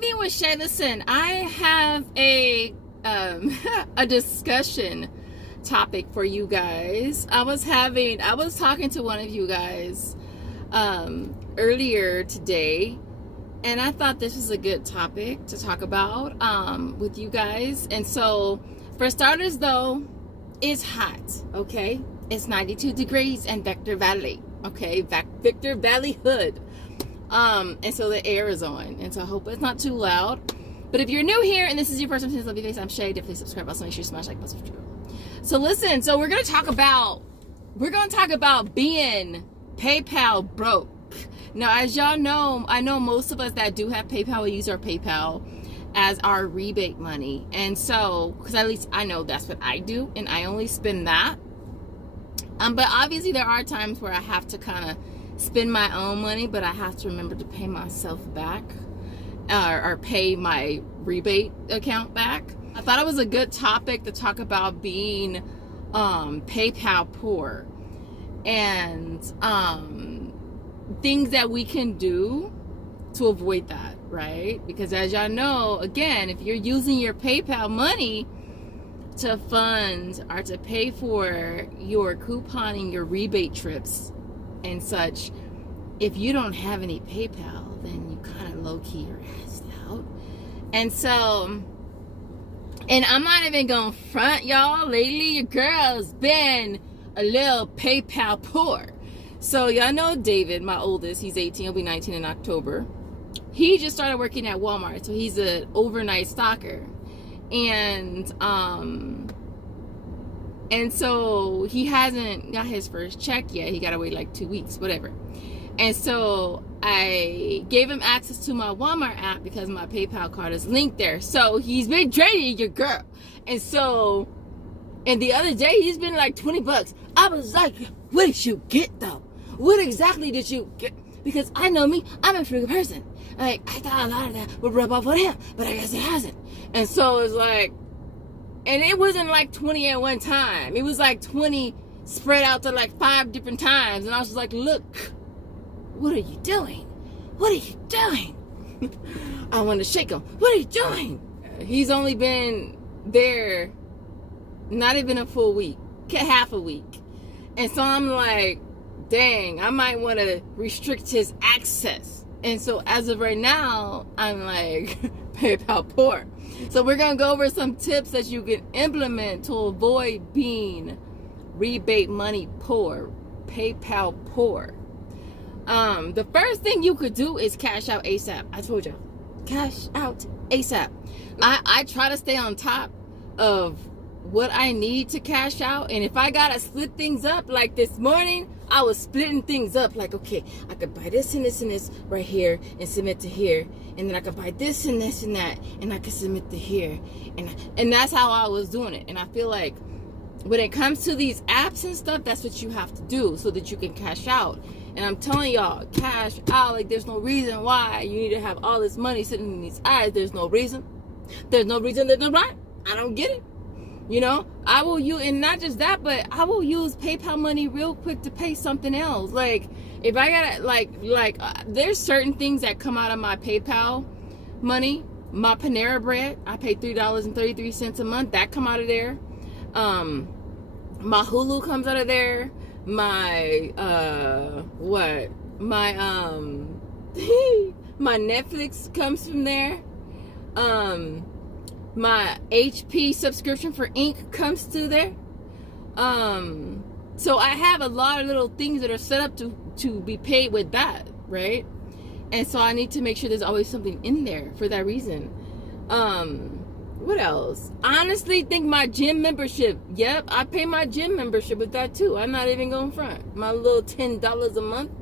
Saving with Shay. Listen, I have a a discussion topic for you guys. I was talking to one of you guys earlier today, and I thought this was a good topic to talk about with you guys. And so, for starters, though, it's hot. Okay, it's 92 degrees in Victor Valley. Okay, Victor Valley Hood. And so the air is on, and so I hope it's not too loud. But if you're new here and this is your first time to Love You Face, I'm Shay. Definitely subscribe. Also make sure you smash like button. So listen, so we're gonna talk about being PayPal broke. Now, as y'all know, I know most of us that do have PayPal, we use our PayPal as our rebate money. And so, because at least I know that's what I do, and I only spend that. But obviously there are times where I have to kind of spend my own money, but I have to remember to pay myself back or pay my rebate account back. I thought it was a good topic to talk about being PayPal poor and things that we can do to avoid that, right? Because as y'all know, again, if you're using your PayPal money to fund or to pay for your couponing, your rebate trips and such, if you don't have any PayPal, then you kind of low-key your ass out. And so, and I'm not even gonna front y'all, lately your girl's been a little PayPal poor. So y'all know David, my oldest, he's 18, he'll be 19 in October. He just started working at Walmart, so he's an overnight stalker. And so he hasn't got his first check yet. He gotta wait like 2 weeks, whatever. And so I gave him access to my Walmart app because my PayPal card is linked there. So he's been draining your girl. And so, and the other day he's been like $20. I was like, what did you get though? What exactly did you get? Because I know me, I'm a frugal person. Like, I thought a lot of that would rub off on him, but I guess it hasn't. And so it's like, and it wasn't like 20 at one time. It was like 20 spread out to like 5 different times. And I was just like, look, what are you doing? What are you doing? I want to shake him. What are you doing? He's only been there not even a full week, half a week. And so I'm like, dang, I might want to restrict his access. And so as of right now, I'm like, PayPal poor. So we're going to go over some tips that you can implement to avoid being rebate money poor, PayPal poor. The first thing you could do is cash out ASAP. I told you, cash out ASAP. I try to stay on top of what I need to cash out. And if I got to split things up, like this morning, I was splitting things up. Like, okay, I could buy this and this and this right here and submit to here. And then I could buy this and this and that, and I could submit to here. And that's how I was doing it. And I feel like when it comes to these apps and stuff, that's what you have to do so that you can cash out. And I'm telling y'all, cash out. Like, there's no reason why you need to have all this money sitting in these eyes. There's no reason. There's no reason. There's no right. I don't get it. You know, I will use, and not just that, but I will use PayPal money real quick to pay something else. Like, if I gotta, there's certain things that come out of my PayPal money. My Panera Bread, I pay $3.33 a month. That come out of there. My Hulu comes out of there. My, my Netflix comes from there. My HP subscription for ink comes through there. So I have a lot of little things that are set up to be paid with that, right? And so I need to make sure there's always something in there for that reason. What else? Honestly, think my gym membership. Yep, I pay my gym membership with that too. I'm not even going front. My little $10 a month.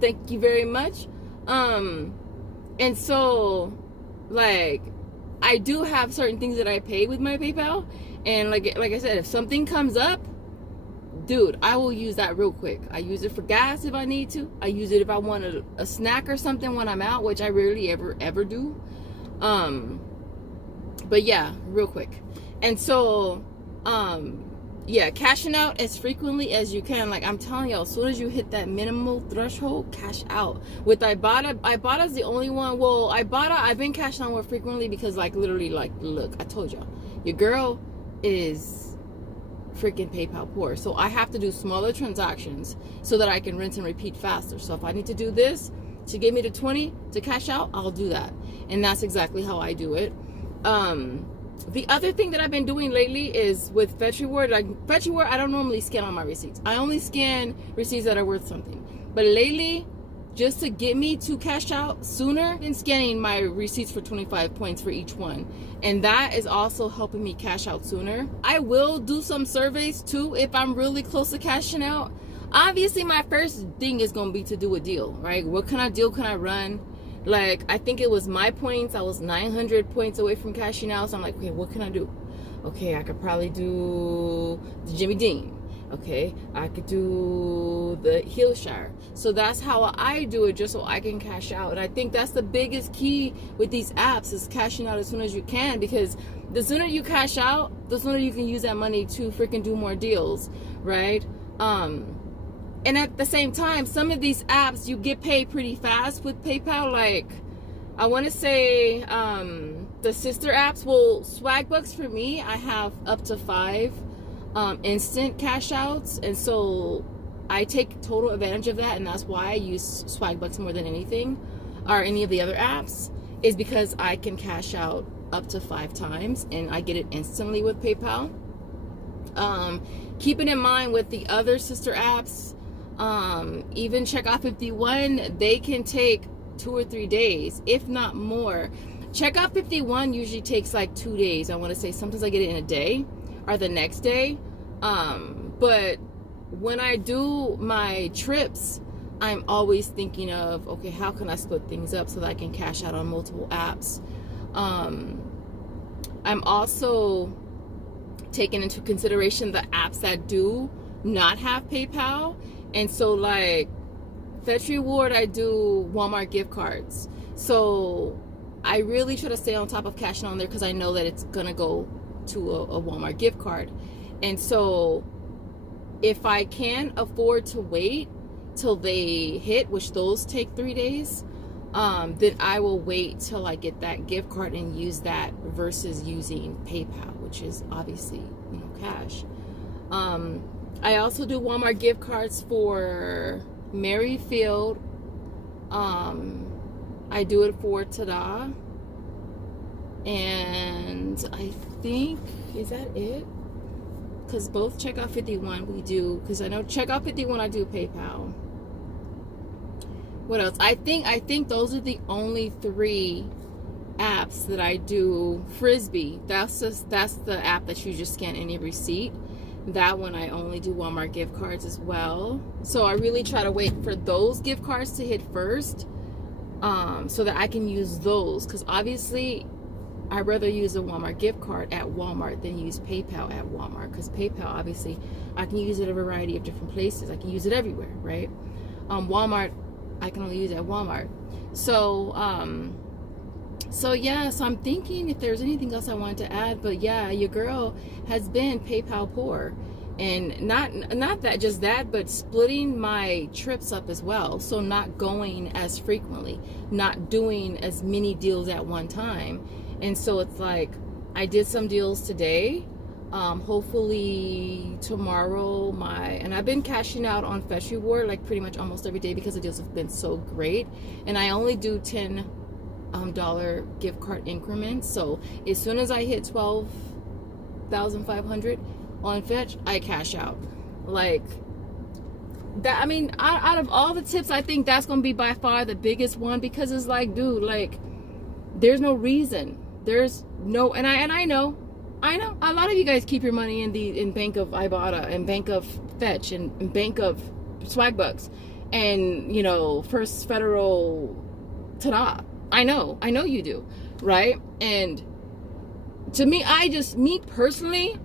Thank you very much. And so, like, I do have certain things that I pay with my PayPal, and like I said, if something comes up, dude, I will use that real quick. I use it for gas if I need to. I use it if I want a snack or something when I'm out, which I rarely ever do. But yeah, real quick. And so yeah, cashing out as frequently as you can. Like I'm telling y'all, as soon as you hit that minimal threshold, cash out. With Ibotta's the only one. Well, Ibotta, I've been cashing out more frequently because like literally, like, look, I told y'all, your girl is freaking PayPal poor. So I have to do smaller transactions so that I can rinse and repeat faster. So if I need to do this to get me to 20 to cash out, I'll do that. And that's exactly how I do it. The other thing that I've been doing lately is with Fetch Reward. Like Fetch Reward, I don't normally scan on my receipts. I only scan receipts that are worth something. But lately, just to get me to cash out sooner, I've been scanning my receipts for 25 points for each one. And that is also helping me cash out sooner. I will do some surveys too if I'm really close to cashing out. Obviously, my first thing is going to be to do a deal, right? What kind of deal can I run? Like, I think it was my points. I was 900 points away from cashing out. So I'm like, okay, what can I do? Okay, I could probably do the Jimmy Dean. Okay, I could do the Hillshire. So that's how I do it, just so I can cash out. And I think that's the biggest key with these apps is cashing out as soon as you can, because the sooner you cash out, the sooner you can use that money to freaking do more deals, right? And at the same time, some of these apps, you get paid pretty fast with PayPal. Like, I want to say the sister apps. Well, Swagbucks for me, I have up to 5 instant cash outs. And so I take total advantage of that. And that's why I use Swagbucks more than anything, or any of the other apps, is because I can cash out up to 5 times and I get it instantly with PayPal. Keeping in mind with the other sister apps, even Checkout 51, they can take 2 or 3 days, if not more. Checkout 51 usually takes like 2 days. I want to say sometimes I get it in a day or the next day. But when I do my trips, I'm always thinking of, okay, how can I split things up so that I can cash out on multiple apps? I'm also taking into consideration the apps that do not have PayPal. And so like Fetch Reward, I do Walmart gift cards. So I really try to stay on top of cashing on there because I know that it's going to go to a Walmart gift card. And so if I can afford to wait till they hit, which those take 3 days, then I will wait till I get that gift card and use that versus using PayPal, which is obviously, cash. I also do Walmart gift cards for Merryfield. I do it for Tada. And I think, is that it? Because both Checkout 51 we do, because I know Checkout 51 I do PayPal. What else? I think those are the only 3 apps that I do. Frisbee, that's the app that you just scan any receipt. That one I only do Walmart gift cards as well. So I really try to wait for those gift cards to hit first, so that I can use those. Because obviously, I'd rather use a Walmart gift card at Walmart than use PayPal at Walmart. Because PayPal, obviously, I can use it a variety of different places. I can use it everywhere, right? Walmart, I can only use it at Walmart. So yeah, so I'm thinking if there's anything else I wanted to add, but yeah, your girl has been PayPal poor, and not that just that, but splitting my trips up as well. So not going as frequently, not doing as many deals at one time. And so it's like, I did some deals today. Hopefully tomorrow and I've been cashing out on Fetch Reward like pretty much almost every day because the deals have been so great. And I only do $10 gift card increments. So as soon as I hit 12,500 on Fetch, I cash out. Like that, I mean, out of all the tips, I think that's gonna be by far the biggest one, because it's like, dude, like there's no reason. There's no, and I know a lot of you guys keep your money in Bank of Ibotta and Bank of Fetch and Bank of Swagbucks and First Federal Tada. I know you do, right? And to me, me personally,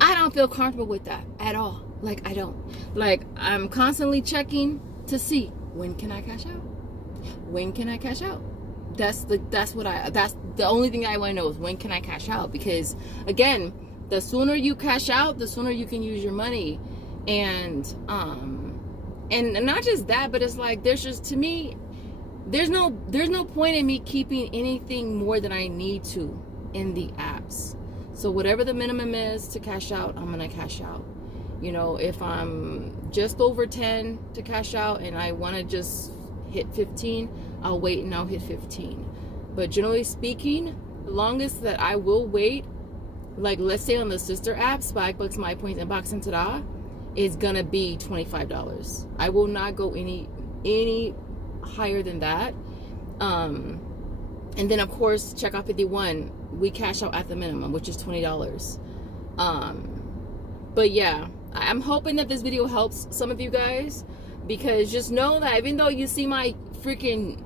I don't feel comfortable with that at all. Like, I don't. Like, I'm constantly checking to see, when can I cash out? When can I cash out? That's the only thing I want to know is, when can I cash out? Because again, The sooner you cash out, the sooner you can use your money. And not just that, but it's like, there's just, to me, there's no point in me keeping anything more than I need to in the apps. So whatever the minimum is to cash out, I'm gonna cash out. You know, if I'm just over 10 to cash out and I want to just hit 15, I'll wait and I'll hit 15. But generally speaking, the longest that I will wait, like let's say on the sister app, Swagbucks, My Points, and Box and Tada, is gonna be $25. I will not go any higher than that. And then of course, Checkout 51, we cash out at the minimum, which is $20. But yeah, I'm hoping that this video helps some of you guys, because just know that even though you see my freaking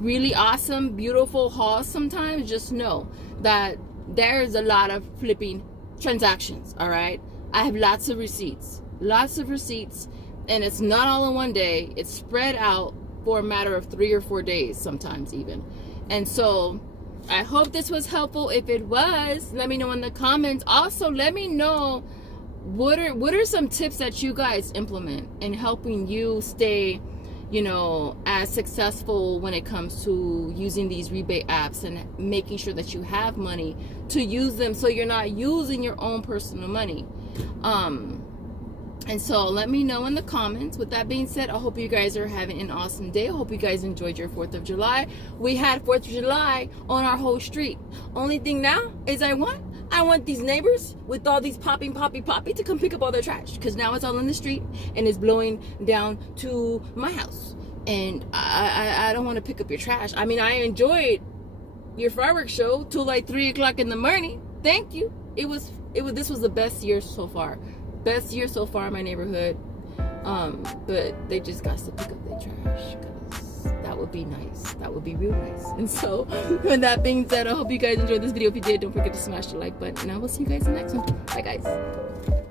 really awesome, beautiful hauls sometimes, just know that there's a lot of flipping transactions, all right? I have lots of receipts, and it's not all in one day. It's spread out for a matter of 3 or 4 days, sometimes even. And so I hope this was helpful. If it was, let me know in the comments. Also, let me know what are some tips that you guys implement in helping you stay, you know, as successful when it comes to using these rebate apps and making sure that you have money to use them, so you're not using your own personal money. And so let me know in the comments. With that being said, I hope you guys are having an awesome day. I hope you guys enjoyed your 4th of July. We had 4th of July on our whole street. Only thing now is I want these neighbors with all these poppy to come pick up all their trash, because now it's all in the street and it's blowing down to my house, and I don't want to pick up your trash. I mean, I enjoyed your fireworks show till like 3 o'clock in the morning. Thank you. This was the best year so far. Best year so far in my neighborhood. But they just got to pick up their trash, because that would be nice. That would be real nice. And so, with that being said, I hope you guys enjoyed this video. If you did, don't forget to smash the like button, and I will see you guys in the next one. Bye, guys.